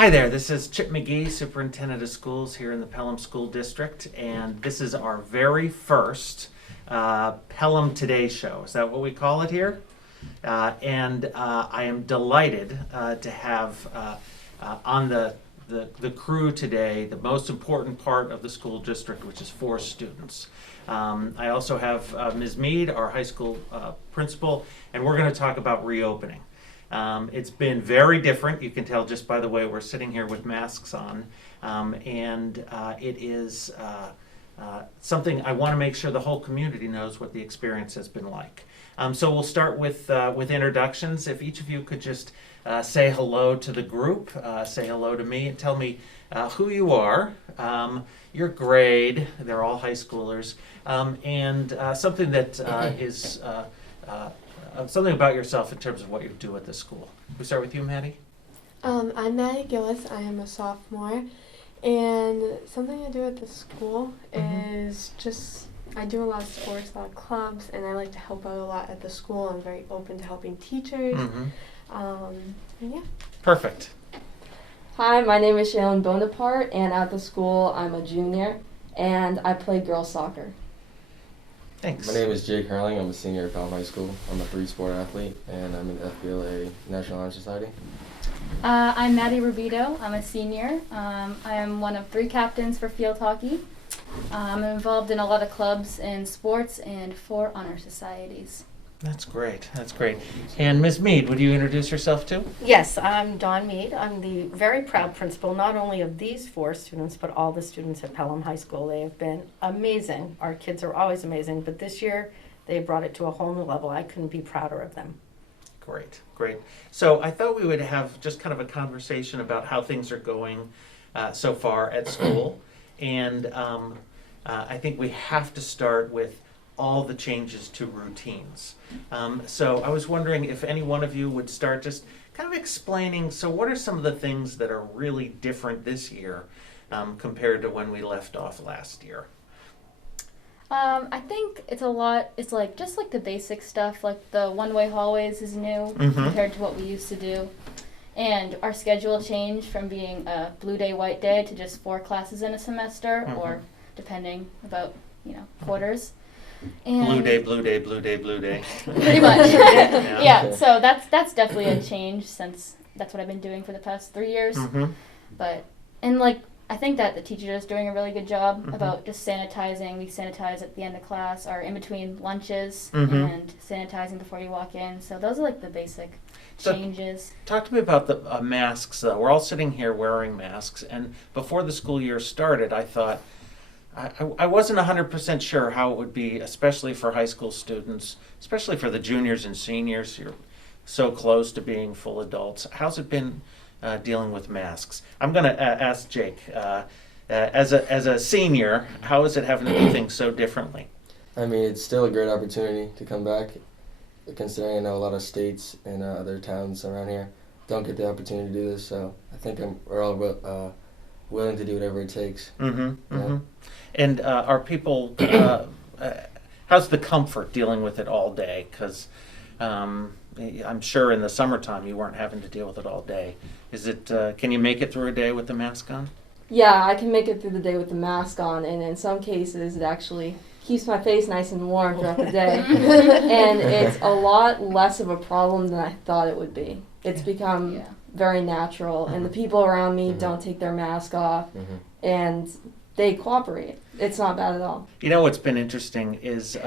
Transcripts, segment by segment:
Hi there, this is Chip McGee, Superintendent of Schools here in the Pelham School District, and this is our very first Pelham Today show. Is that what we call it here? I am delighted to have on the crew today the most important part of the school district, which is 4 students. I also have Ms. Mead, our high school principal, and we're going to talk about reopening. It's been very different. You can tell just by the way we're sitting here with masks on. It is something I want to make sure the whole community knows what the experience has been like. So we'll start with introductions. If each of you could just say hello to the group, say hello to me, and tell me who you are, your grade, they're all high schoolers, and something that is something about yourself in terms of what you do at the school. We start with you, Maddie. I'm Maddie Gillis. I am a sophomore, and something I do at the school is just I do a lot of sports, a lot of clubs, and I like to help out a lot at the school. I'm very open to helping teachers. And yeah. Perfect. Hi, my name is Shaylin Bonaparte, and at the school I'm a junior, and I play girls soccer. Thanks. My name is Jake Hurling. I'm a senior at Pelham High School. I'm a 3-sport athlete, and I'm in the FBLA National Honor Society. I'm Maddie Rubito. I'm a senior. I am one of 3 captains for field hockey. I'm involved in a lot of clubs and sports and 4 honor societies. That's great. That's great. And Ms. Mead, would you introduce yourself too? Yes, I'm Dawn Mead. I'm the very proud principal, not only of these 4 students, but all the students at Pelham High School. They have been amazing. Our kids are always amazing, but this year they brought it to a whole new level. I couldn't be prouder of them. Great, great. So I thought we would have just kind of a conversation about how things are going so far at school. And I think we have to start with all the changes to routines. So I was wondering if any one of you would start just kind of explaining, so what are some of the things that are really different this year compared to when we left off last year? I think it's like just like the basic stuff, like the one-way hallways is new compared to what we used to do. And our schedule changed from being a blue day, white day to just 4 classes in a semester, or depending about, quarters. And Blue day, blue day, blue day, blue day. pretty much. Yeah, so that's definitely a change since that's what I've been doing for the past 3 years. But I think that the teacher is doing a really good job about just sanitizing. We sanitize at the end of class or in between lunches and sanitizing before you walk in. So those are like the basic changes. Talk to me about the masks though. We're all sitting here wearing masks, and before the school year started I thought I wasn't 100% sure how it would be, especially for high school students, especially for the juniors and seniors. You're so close to being full adults. How's it been dealing with masks? I'm going to ask Jake, as a senior, how is it having to do things so differently? I mean, it's still a great opportunity to come back, considering I know a lot of states and other towns around here don't get the opportunity to do this, so I think we're all willing to do whatever it takes. And are people, how's the comfort dealing with it all day? Because I'm sure in the summertime you weren't having to deal with it all day. Is it, can you make it through a day with the mask on? Yeah, I can make it through the day with the mask on, and in some cases it actually keeps my face nice and warm throughout the day. And it's a lot less of a problem than I thought it would be. It's become very natural, and the people around me don't take their mask off, and they cooperate. It's not bad at all. You know what's been interesting is,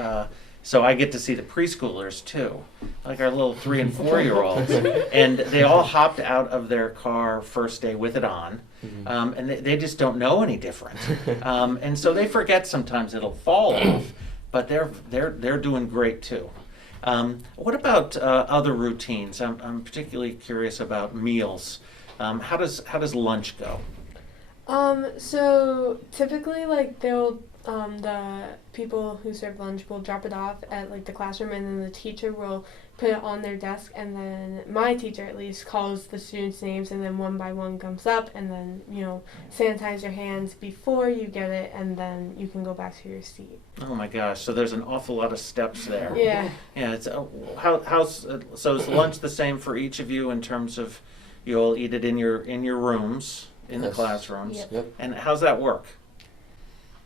so I get to see the preschoolers too, like our little 3 and 4-year-olds, and they all hopped out of their car first day with it on, and they just don't know any different, and so they forget sometimes it'll fall off, but they're doing great too. What about other routines? I'm particularly curious about meals. How does lunch go? So typically, the people who serve lunch will drop it off at the classroom, and then the teacher will put it on their desk, and then my teacher at least calls the students' names, and then one by one comes up, and then sanitize your hands before you get it, and then you can go back to your seat. Oh my gosh! So there's an awful lot of steps there. Yeah. Yeah. It's so is lunch the same for each of you in terms of You'll eat it in your rooms, in the Yes. classrooms. Yep. Yep. And how's that work?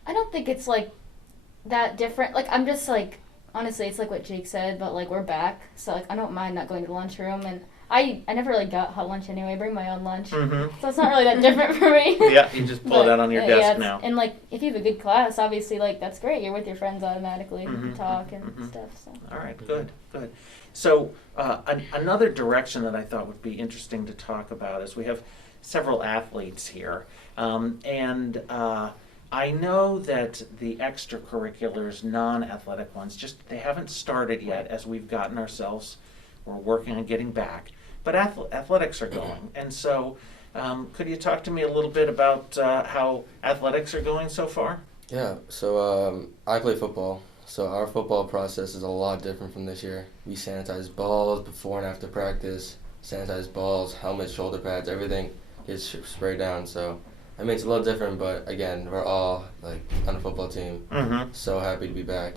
I don't think it's like that different. Like I'm just like honestly, it's like what Jake said, but like we're back, so like I don't mind not going to the lunchroom, and I never really got hot lunch anyway. I bring my own lunch, Mm-hmm. so it's not really that different for me. Yeah, you just pull it But, out on your yeah, desk it's- now. And like if you have a good class, obviously like that's great. You're with your friends automatically, you Mhm, can talk and mhm. stuff. So All right, good. So another direction that I thought would be interesting to talk about is we have several athletes here, and I know that the extracurriculars, non-athletic ones, just they haven't started yet as we've gotten ourselves. We're working on getting back, but athletics are going, and so could you talk to me a little bit about how athletics are going so far? Yeah, so I play football, so our football process is a lot different from this year. We sanitize balls before and after practice, sanitize balls, helmets, shoulder pads, everything gets sprayed down. So, I mean, it's a little different, but again, we're all, like, on the football team, Mm-hmm. so happy to be back,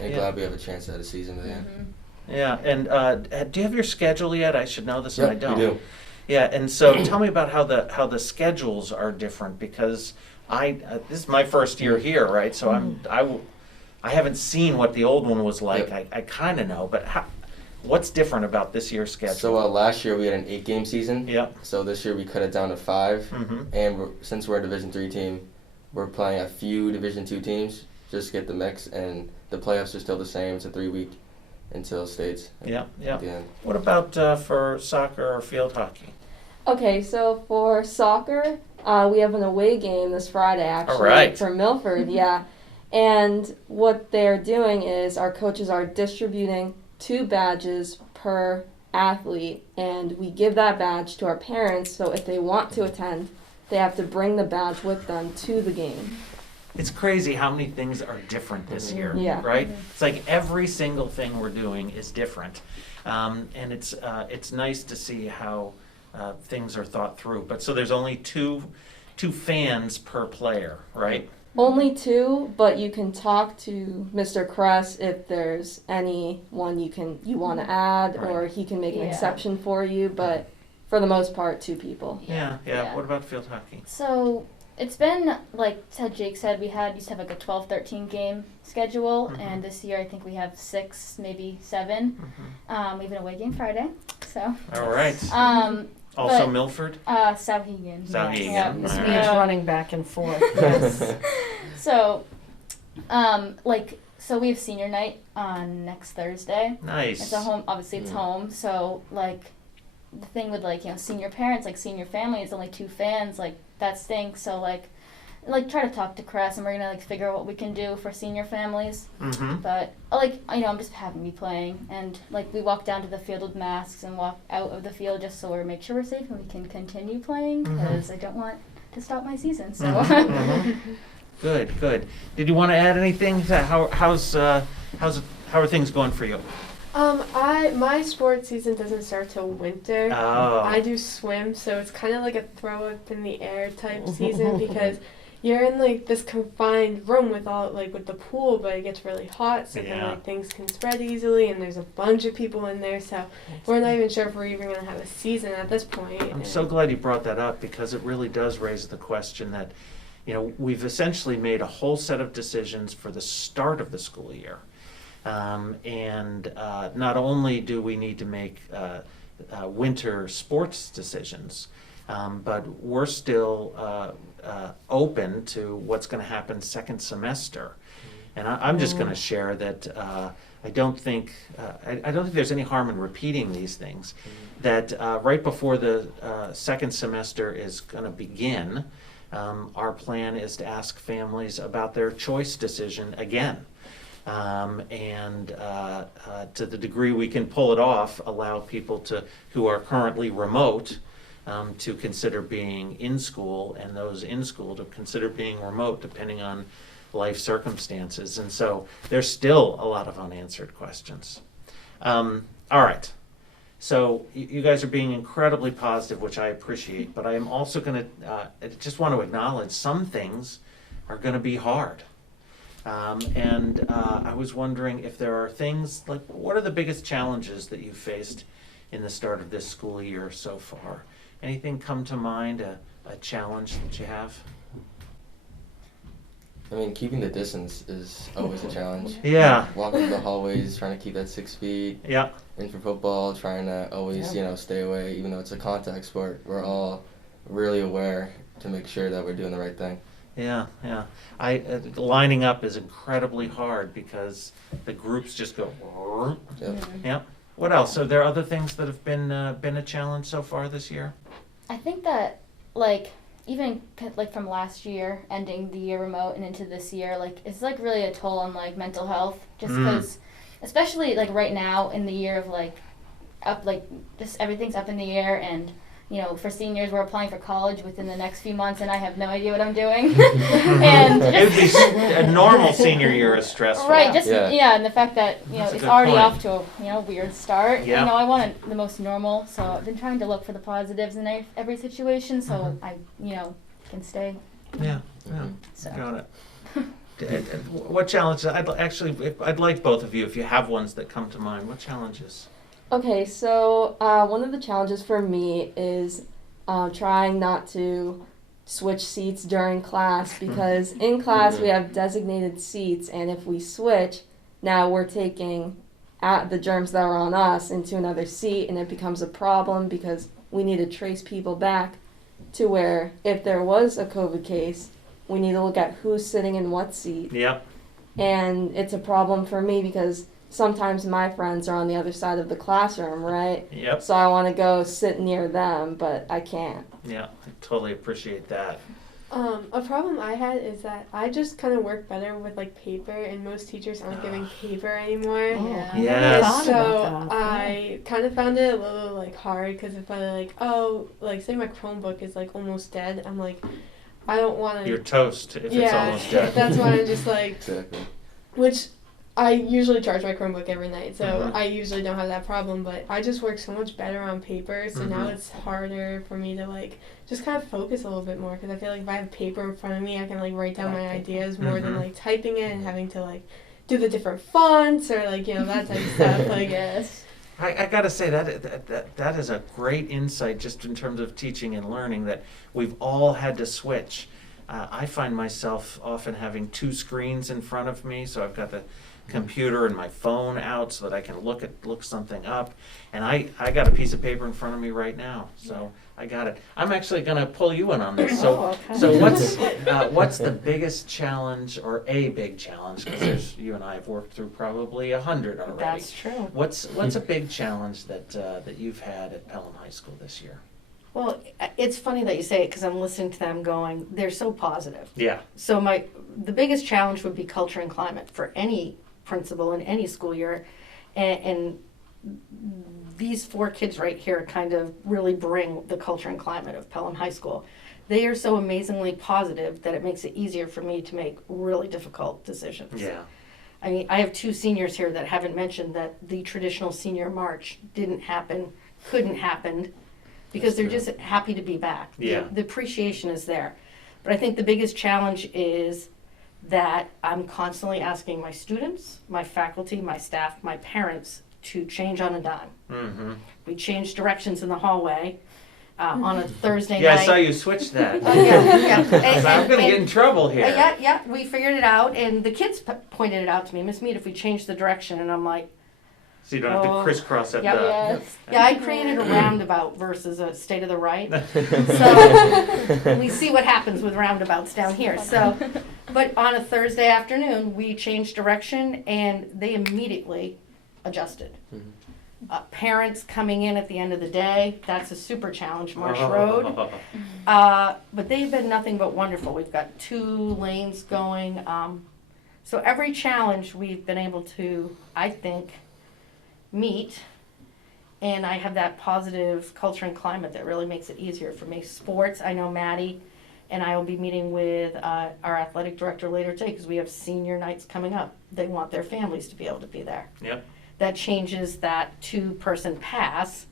and Yeah. glad we have a chance at a season again. Yeah, and do you have your schedule yet? I should know this, and I Yep, don't. we do. Yeah, and so tell me about how the schedules are different, because this is my first year here, right? So I haven't seen what the old one was like. Yep. I kind of know, but what's different about this year's schedule? So last year we had an 8-game season, Yeah. so this year we cut it down to 5, Mm-hmm. and since we're a Division III team, we're playing a few Division II teams just to get the mix, and the playoffs are still the same. It's a 3-week until states Yeah, yeah. at the end. What about for soccer or field hockey? Okay, so for soccer, we have an away game this Friday actually right. for Milford, yeah. And what they're doing is our coaches are distributing 2 badges per athlete, and we give that badge to our parents, so if they want to attend, they have to bring the badge with them to the game. It's crazy how many things are different this year, Yeah. right? It's like every single thing we're doing is different, and it's nice to see how things are thought through. But so there's only two fans per player, right? Only 2, but you can talk to Mr. Kress if there's anyone you want to add, or Right. he can make an Yeah. exception for you, but for the most part, 2 people. Yeah. Yeah. What about field hockey? So it's been like Jake said, we used to have like a 12-13 game schedule, Mhm. and this year I think we have 6, maybe 7. Mhm. We have an away game Friday, so All right. but- Also Milford. Sauhegan. Sauhegan. Yeah. This All means right. running back and forth. Yes. So, so we have senior night on next Thursday. Nice. It's a home. Obviously, it's home. So like, the thing with like senior parents, like senior families, only 2 fans. Like that stinks. So like try to talk to Cress, and we're gonna like figure out what we can do for senior families. Mm-hmm. But I'm just happy to be playing, and like we walk down to the field with masks and walk out of the field just so we make sure we're safe and we can continue playing, because I don't want to stop my season. So. Mhm. Good. Did you want to add anything? How are things going for you? My sports season doesn't start till winter. Oh. I do swim, so it's kind of like a throw up in the air type season, because you're in like this confined room with the pool, but it gets really hot, so then Yeah. like things can spread easily, and there's a bunch of people in there, so we're not even sure if we're even gonna have a season at this point. I'm and- so glad you brought that up, because it really does raise the question that, we've essentially made a whole set of decisions for the start of the school year. And not only do we need to make winter sports decisions, but we're still open to what's going to happen second semester. And I'm just going to share that I don't think there's any harm in repeating these things. That right before the second semester is going to begin, our plan is to ask families about their choice decision again. And to the degree we can pull it off, allow people who are currently remote to consider being in school, and those in school to consider being remote, depending on life circumstances. And so there's still a lot of unanswered questions. All right. So you guys are being incredibly positive, which I appreciate, but I am also going to just want to acknowledge some things are going to be hard. And I was wondering if there are things, like, what are the biggest challenges that you've faced in the start of this school year so far? Anything come to mind, a challenge that you have? I mean, keeping the distance is always a challenge. Yeah, Walking through the hallways, trying to keep that 6 feet. yeah, And for football, trying to always, stay away, even though it's a contact sport. We're all really aware to make sure that we're doing the right thing. yeah, yeah. Lining up is incredibly hard because the groups just go. Yep. Yeah. What else? Are there other things that have been a challenge so far this year? I think that, like, even like from last year, ending the year remote and into this year, like, it's like really a toll on like mental health, just because, especially like right now in the year of like just everything's up in the air, and for seniors we're applying for college within the next few months, and I have no idea what I'm doing. And It would be a normal senior year is stressful. right, just Yeah. and the fact that That's a it's good already point. off to a weird start. Yeah. I want the most normal, so I've been trying to look for the positives in every situation, so I can stay. Yeah. Yeah. So. Got it. What challenges? I'd like both of you, if you have ones that come to mind. What challenges? Okay, so one of the challenges for me is trying not to switch seats during class, because in class we have designated seats, and if we switch, now we're taking the germs that are on us into another seat, and it becomes a problem because we need to trace people back to where if there was a COVID case, we need to look at who's sitting in what seat. Yep. And it's a problem for me because sometimes my friends are on the other side of the classroom, right? Yep. So I want to go sit near them, but I can't. Yeah. I totally appreciate that. A problem I had is that I just kind of work better with like paper, and most teachers aren't giving paper anymore. Yeah. Yes. I thought So about that. I kind of found it a little like hard, because if I say my Chromebook is like almost dead, I'm like, I don't want to. You're toast if it's almost dead. That's why I'm just like, Exactly. which I usually charge my Chromebook every night, so Mhm. I usually don't have that problem, but I just work so much better on paper, so now Mhm. it's harder for me to like just kind of focus a little bit more, because I feel like if I have paper in front of me, I can like write down my ideas more than Mhm. like typing it and having to like do the different fonts or like that type of stuff. Like Yes. I gotta say that is a great insight, just in terms of teaching and learning, that we've all had to switch. I find myself often having two screens in front of me, so I've got the computer and my phone out so that I can look something up, and I got a piece of paper in front of me right now, so I got it. I'm actually gonna pull you in on this. So okay. so what's the biggest challenge, or a big challenge? Because you and I have worked through probably 100 already. That's true. What's a big challenge that you've had at Pelham High School this year? Well, it's funny that you say it, because I'm listening to them going, they're so positive. Yeah. So the biggest challenge would be culture and climate for any principal in any school year, and these 4 kids right here kind of really bring the culture and climate of Pelham High School. They are so amazingly positive that it makes it easier for me to make really difficult decisions. Yeah. I mean, I have 2 seniors here that haven't mentioned that the traditional senior march couldn't happen, because they're just happy to be back. Yeah. The appreciation is there. But I think the biggest challenge is that I'm constantly asking my students, my faculty, my staff, my parents to change on a dime. Mm-hmm. We changed directions in the hallway on a Thursday Yeah, night. I saw you switch that. Yeah. I'm gonna get in trouble here. Yeah, we figured it out, and the kids pointed it out to me. Miss Mead, if we change the direction, and I'm like, So you don't have to crisscross at Yep. the. Yes. yeah, I created a roundabout versus a state of the right. So we see what happens with roundabouts down here. So, but on a Thursday afternoon, we changed direction, and they immediately adjusted. Mhm. Parents coming in at the end of the day, that's a super challenge, Marsh Oh. Road. But they've been nothing but wonderful. We've got 2 lanes going. So every challenge we've been able to, I think, meet. And I have that positive culture and climate that really makes it easier for me. Sports, I know Maddie and I will be meeting with our athletic director later today, because we have senior nights coming up. They want their families to be able to be there. Yep. That changes that 2-person pass.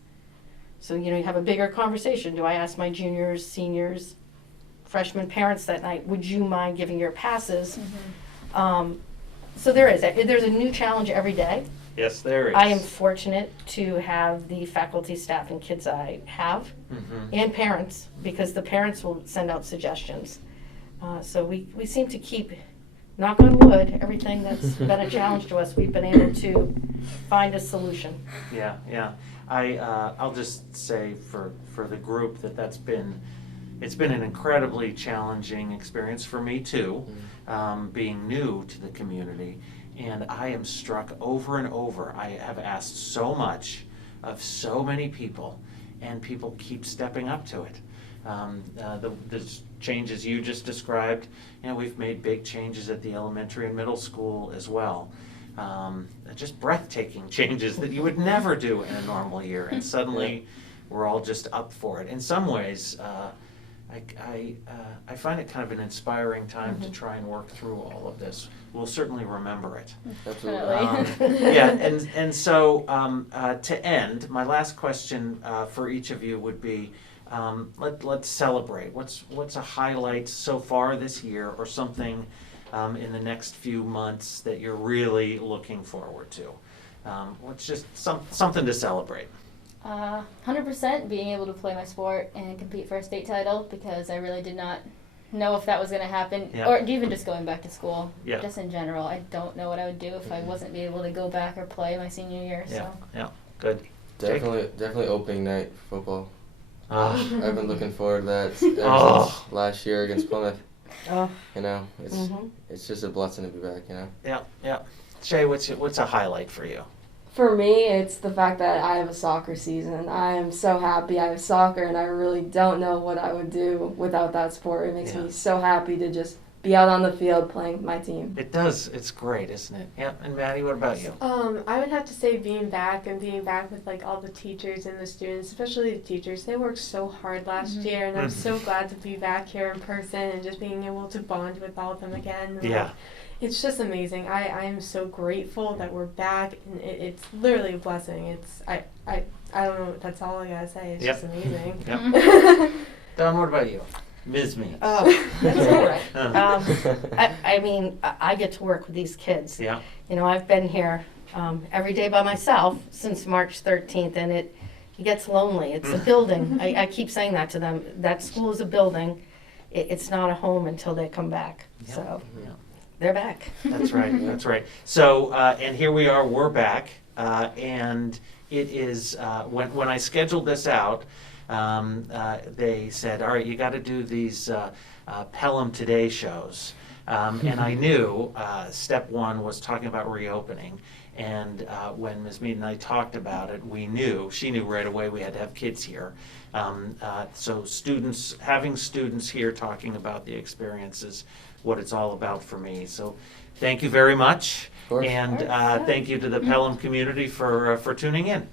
So, you have a bigger conversation. Do I ask my juniors, seniors, freshman parents that night, would you mind giving your passes? So there's a new challenge every day. Yes, there is. I am fortunate to have the faculty, staff, and kids I have, and parents, because the parents will send out suggestions. So we seem to keep, knock on wood, everything that's been a challenge to us, we've been able to find a solution. Yeah, yeah. I'll just say for the group it's been an incredibly challenging experience for me too, being new to the community. And I am struck over and over. I have asked so much of so many people, and people keep stepping up to it. The changes you just described, we've made big changes at the elementary and middle school as well. Just breathtaking changes that you would never do in a normal year, and suddenly we're all just up for it. In some ways, I find it kind of an inspiring time to try and work through all of this. We'll certainly remember it. Absolutely. Yeah, and so to end, my last question for each of you would be, let's celebrate. What's a highlight so far this year, or something in the next few months that you're really looking forward to? What's just something to celebrate? 100% being able to play my sport and compete for a state title, because I really did not know if that was going to happen, or even just going back to school. Just in general, I don't know what I would do if I wasn't able to go back or play my senior year. Yeah, good. Definitely opening night football. Ah. I've been looking forward to that ever since last year against Plymouth. Oh. It's just a blessing to be back. Yeah. Shay, what's a highlight for you? For me, it's the fact that I have a soccer season. I am so happy I have soccer, and I really don't know what I would do without that sport. It makes me so happy to just be out on the field playing with my team. It does. It's great, isn't it? Yeah. And Maddie, what about you? I would have to say being back with like all the teachers and the students, especially the teachers. They worked so hard last year, and I'm so glad to be back here in person and just being able to bond with all of them again. Yeah. It's just amazing. I am so grateful that we're back, and it's literally a blessing. I don't know. That's all I gotta say. It's just amazing. Yep. Don, what about you? Ms. Means. Oh, that's all right. I mean, I get to work with these kids. Yeah. I've been here every day by myself since March 13th, and it gets lonely. It's a building. I keep saying that to them. That school is a building. It's not a home until they come back. Yeah. So Yeah. they're back. That's right. That's right. So, and here we are. We're back, and it is when I scheduled this out. They said, all right, you got to do these Pelham Today shows. And I knew step one was talking about reopening. And when Ms. Mead and I talked about it, she knew right away we had to have kids here. So having students here talking about the experiences, what it's all about for me. So thank you very much. Of course. And thank you to the Pelham community for tuning in.